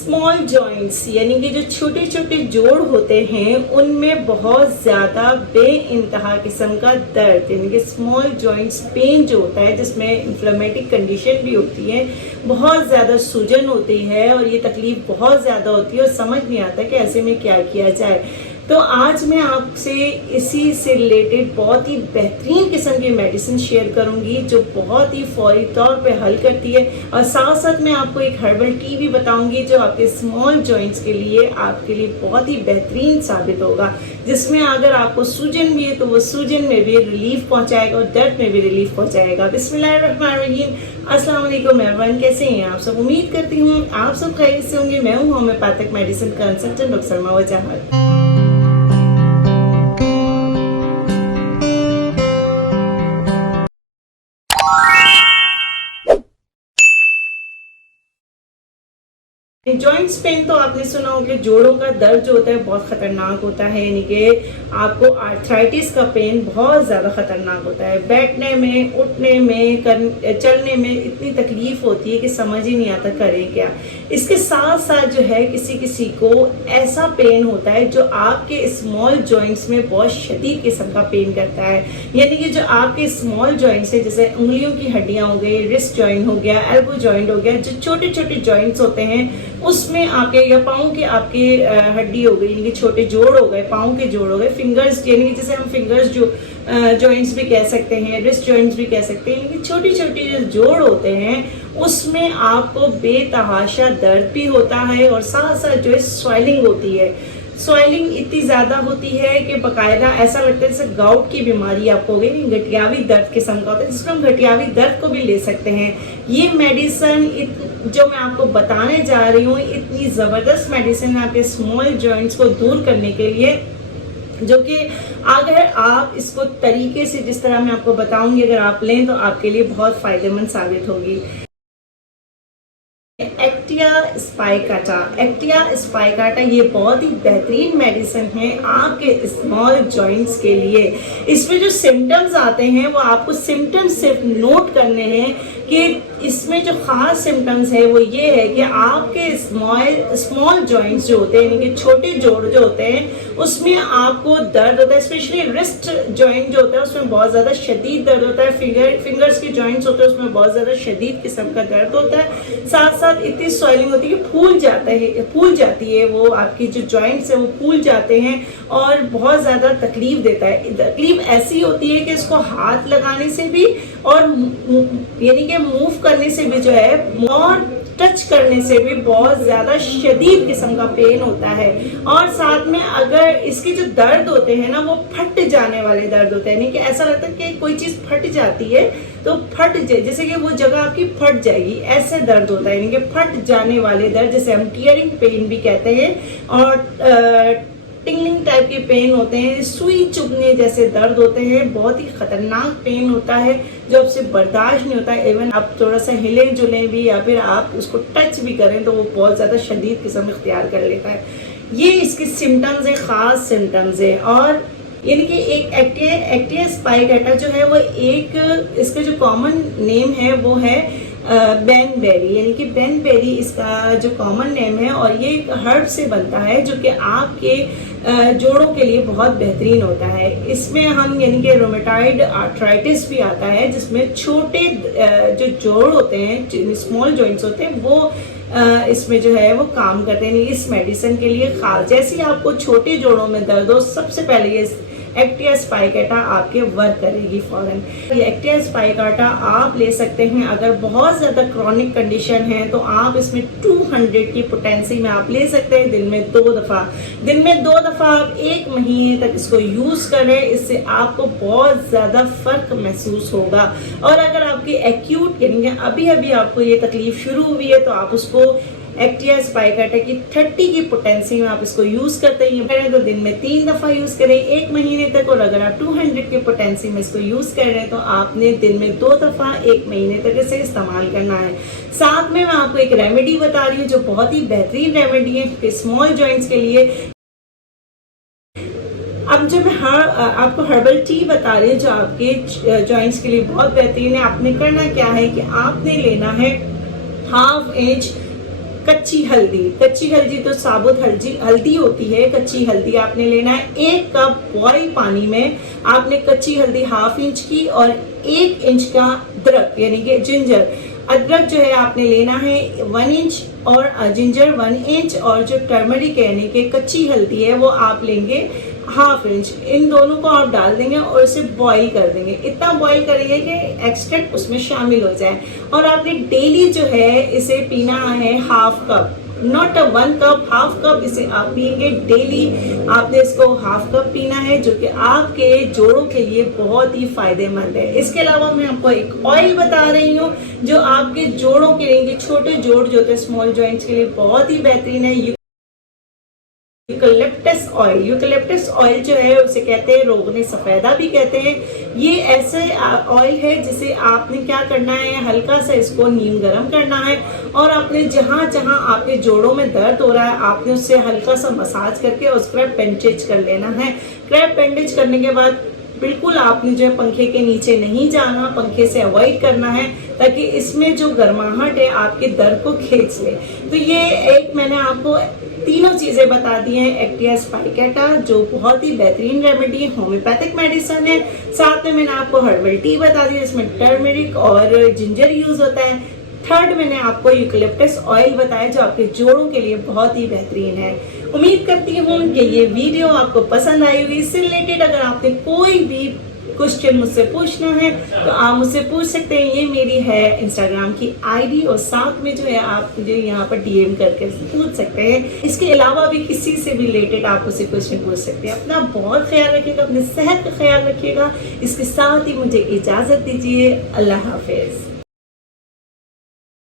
Small joints यानी कि जो छोटे छोटे जोड़ होते हैं उनमें बहुत ज़्यादा बे इंतहा किस्म का दर्द यानी कि स्मॉल जॉइंट्स पेन जो होता है जिसमें इन्फ्लेमेटिक कंडीशन भी होती है, बहुत ज़्यादा सूजन होती है और ये तकलीफ़ बहुत ज़्यादा होती है और समझ नहीं आता कि ऐसे में क्या किया जाए। तो आज मैं आपसे इसी से रिलेटेड बहुत ही बेहतरीन किस्म की मेडिसिन शेयर करूंगी जो बहुत ही फौरी तौर पे हल करती है और साथ साथ मैं आपको एक हर्बल टी भी बताऊंगी जो आपके स्मॉल जॉइंट्स के लिए आपके लिए बहुत ही बेहतरीन साबित होगा, जिसमें अगर आपको सूजन भी है तो वो सूजन में भी रिलीफ पहुंचाएगा और दर्द में भी रिलीफ पहुंचाएगा। बिस्मिल्लाहिर्रहमानिर्रहीम, अस्सलाम वालेकुम एवरीवन, कैसे हैं आप सब? उम्मीद करती हूँ आप सब खैरियत से होंगे। मैं हूँ homeopathic medicine consultant doctor Salma Wajahat. Joints pen तो आपने सुना होगा, जोड़ों का दर्द जो होता है बहुत खतरनाक होता है, यानी कि आपको आर्थराइटिस का पेन बहुत ज़्यादा खतरनाक होता है। बैठने में, उठने में, चलने में इतनी तकलीफ होती है कि समझ ही नहीं आता करें क्या। इसके साथ साथ जो है किसी किसी को ऐसा पेन होता है जो आपके स्मॉल जॉइंट्स में बहुत शदीद किस्म का पेन करता है, यानी कि जो आपके स्मॉल जॉइंट्स है जैसे उंगलियों की हड्डियाँ हो गई, रिस्ट जॉइंट हो गया, एल्बो जॉइंट हो गया, जो छोटे छोटे जॉइंट्स होते हैं उसमें आपके या पाँव के आपके हड्डी हो गई यानी कि छोटे जोड़ हो गए, पाँव के जोड़ हो गए, फिंगर्स यानी कि जैसे हम फिंगर्स जो जॉइंट्स भी कह सकते हैं, रिस्ट जॉइंट्स भी कह सकते हैं, यानी कि छोटी छोटी जो जोड़ होते हैं उसमें आपको बेतहाशा दर्द भी होता है और साथ साथ जो है स्वेलिंग होती है। स्वेलिंग इतनी ज़्यादा होती है कि बाकायदा ऐसा लगता है जैसे गाउट की बीमारी आपको हो गई, गठियावी दर्द किस्म का होता है जिसको हम गठियावी दर्द को भी ले सकते हैं। ये मेडिसिन जो मैं आपको बताने जा रही हूँ इतनी ज़बरदस्त मेडिसिन है आपके स्मॉल जॉइंट्स को दूर करने के लिए, जो कि अगर आप इसको तरीके से जिस तरह मैं आपको बताऊंगी अगर आप लें तो आपके लिए बहुत फ़ायदेमंद साबित होगी। एक्टिया स्पाइकाटा, एक्टिया स्पाइकाटा ये बहुत ही बेहतरीन मेडिसिन है आपके स्मॉल जॉइंट्स के लिए। इसमें जो सिम्टम्स आते हैं वो आपको सिम्टम्स सिर्फ नोट करने हैं कि इसमें जो ख़ास सिम्टम्स है वो ये है कि आपके स्मॉल जॉइंट्स जो होते हैं यानी कि छोटे जोड़ जो होते हैं उसमें आपको दर्द होता है, स्पेशली रिस्ट जॉइंट जो होता है उसमें बहुत ज़्यादा शदीद दर्द होता है, फिंगर्स के जॉइंट्स होते हैं उसमें बहुत ज़्यादा शदीद किस्म का दर्द होता है, साथ साथ इतनी स्वेलिंग होती है कि फूल जाती है वो आपकी जो जॉइंट्स है वो फूल जाते हैं और बहुत ज़्यादा तकलीफ देता है। तकलीफ ऐसी होती है कि इसको हाथ लगाने से भी और यानी कि मूव करने से भी जो है और टच करने से भी बहुत ज़्यादा शदीद किस्म का पेन होता है और साथ में अगर इसके जो दर्द होते हैं ना वो फट जाने वाले दर्द होते हैं, यानी कि ऐसा लगता है कि कोई चीज़ फट जाती है तो फट जाए जैसे कि वो जगह आपकी फट जाएगी, ऐसे दर्द होता है, यानी कि फट जाने वाले दर्द जिसे हम टीयरिंग पेन भी कहते हैं और टिंगलिंग टाइप के पेन होते हैं, सुई चुभने जैसे दर्द होते हैं, बहुत ही खतरनाक पेन होता है जो आपसे बर्दाश्त नहीं होता है। इवन आप थोड़ा सा हिलें जुलें भी या फिर आप उसको टच भी करें तो वो बहुत ज़्यादा शदीद किस्म इख्तियार कर लेता है। ये इसके सिम्टम्स है, ख़ास सिम्टम्स है। और यानी कि एक एक्टिया स्पाइकाटा जो है वो एक इसका जो कॉमन नेम है वो है बेनबेरी, यानी कि बेनबेरी इसका जो कॉमन नेम है और ये एक हर्ब से बनता है जो कि आपके जोड़ों के लिए बहुत बेहतरीन होता है। इसमें हम यानी कि रोमेटॉइड आर्थराइटिस भी आता है जिसमें छोटे जो जोड़ होते हैं, स्मॉल जॉइंट्स होते हैं, वो इसमें जो है वो काम करते हैं। इस मेडिसिन के लिए खास जैसे ही आपको छोटे जोड़ों में दर्द हो सबसे पहले ये एक्टिया स्पाइकाटा आपके वर्क करेगी फौरन। ये एक्टिया स्पाइकाटा आप ले सकते हैं अगर बहुत ज़्यादा क्रॉनिक कंडीशन है तो आप इसमें 200 की पोटेंसी में आप ले सकते हैं दिन में 2 दफ़ा आप 1 महीने तक इसको यूज़ करें, इससे आपको बहुत ज़्यादा फ़र्क महसूस होगा। और अगर आपकी एक्यूट यानी कि अभी अभी आपको ये तकलीफ़ शुरू हुई है तो आप उसको एक्टिया स्पाइकाटा की 30 की पोटेंसी में आप इसको यूज़ करते हैं तो दिन में 3 दफ़ा यूज़ करें 1 महीने तक। और अगर आप 200 की पोटेंसी में इसको यूज़ कर रहे हैं तो आपने दिन में 2 दफ़ा 1 महीने तक इसे इस्तेमाल करना है। साथ में मैं आपको एक रेमेडी बता रही हूँ जो बहुत ही बेहतरीन रेमेडी है स्मॉल जॉइंट्स के लिए। अब जब मैं आपको हर्बल टी बता रही हूँ जो आपके जॉइंट्स के लिए बहुत बेहतरीन है, आपने करना क्या है कि आपने लेना है 1/2 इंच कच्ची हल्दी तो साबुत हल्दी होती है। कच्ची हल्दी आपने लेना है 1 कप बॉयल पानी में आपने कच्ची हल्दी ½ इंच की और 1 इंच का अदरक यानी कि जिंजर, अदरक जो है आपने लेना है 1 इंच और जिंजर 1 इंच और जो टर्मरिक यानी कि कच्ची हल्दी है वो आप लेंगे ½ इंच। इन दोनों को आप डाल देंगे और इसे बॉईल कर देंगे। इतना बॉईल करिए कि एक्सट्रैक्ट उसमें शामिल हो जाए और आपने डेली जो है इसे पीना है ½ कप, नॉट 1 कप, ½ कप इसे आप पिएंगे डेली। आपने इसको ½ कप पीना है जो कि आपके जोड़ों के लिए बहुत ही फायदेमंद है। इसके अलावा मैं आपको एक ऑयल बता रही हूँ जो आपके जोड़ों के लिए, छोटे जोड़ जो होते हैं स्मॉल जॉइंट्स के लिए बहुत ही बेहतरीन है। यूकलिप्टस ऑयल जो है उसे कहते हैं रोगने सफेदा भी कहते हैं। ये ऐसे ऑयल है जिसे आपने क्या करना है, हल्का सा इसको नीम गरम करना है और आपने जहां जहां आपके जोड़ों में दर्द हो रहा है आपने उससे हल्का सा मसाज करके और स्क्रब बैंडेज कर लेना है। स्क्रब बैंडेज करने के बाद बिल्कुल आपने जो है पंखे के नीचे नहीं जाना, पंखे से अवॉइड करना है ताकि इसमें जो गर्माहट है आपके दर्द को खींच ले। तो ये एक मैंने आपको तीनों चीजें बता दी हैं। एक्टिया स्पाइकेटा जो बहुत ही बेहतरीन रेमेडी होम्योपैथिक मेडिसिन है, साथ में मैंने आपको हर्बल टी बता दी जिसमें टर्मरिक और जिंजर यूज होता है। थर्ड मैंने आपको यूकलिप्टस ऑयल बताया जो आपके जोड़ों के लिए बहुत ही बेहतरीन है। उम्मीद करती हूँ कि ये वीडियो आपको पसंद आई होगी। इससे रिलेटेड अगर आपने कोई भी क्वेश्चन मुझसे पूछना है तो आप मुझसे पूछ सकते हैं। ये मेरी है इंस्टाग्राम की आईडी और साथ में जो है आप मुझे यहाँ पर डीएम करके पूछ सकते हैं। इसके अलावा भी किसी से भी रिलेटेड आप मुझसे क्वेश्चन पूछ सकते हैं। अपना बहुत ख्याल रखिएगा, अपने सेहत का ख्याल रखिएगा। इसके साथ ही मुझे इजाजत दीजिए। अल्लाह हाफिज।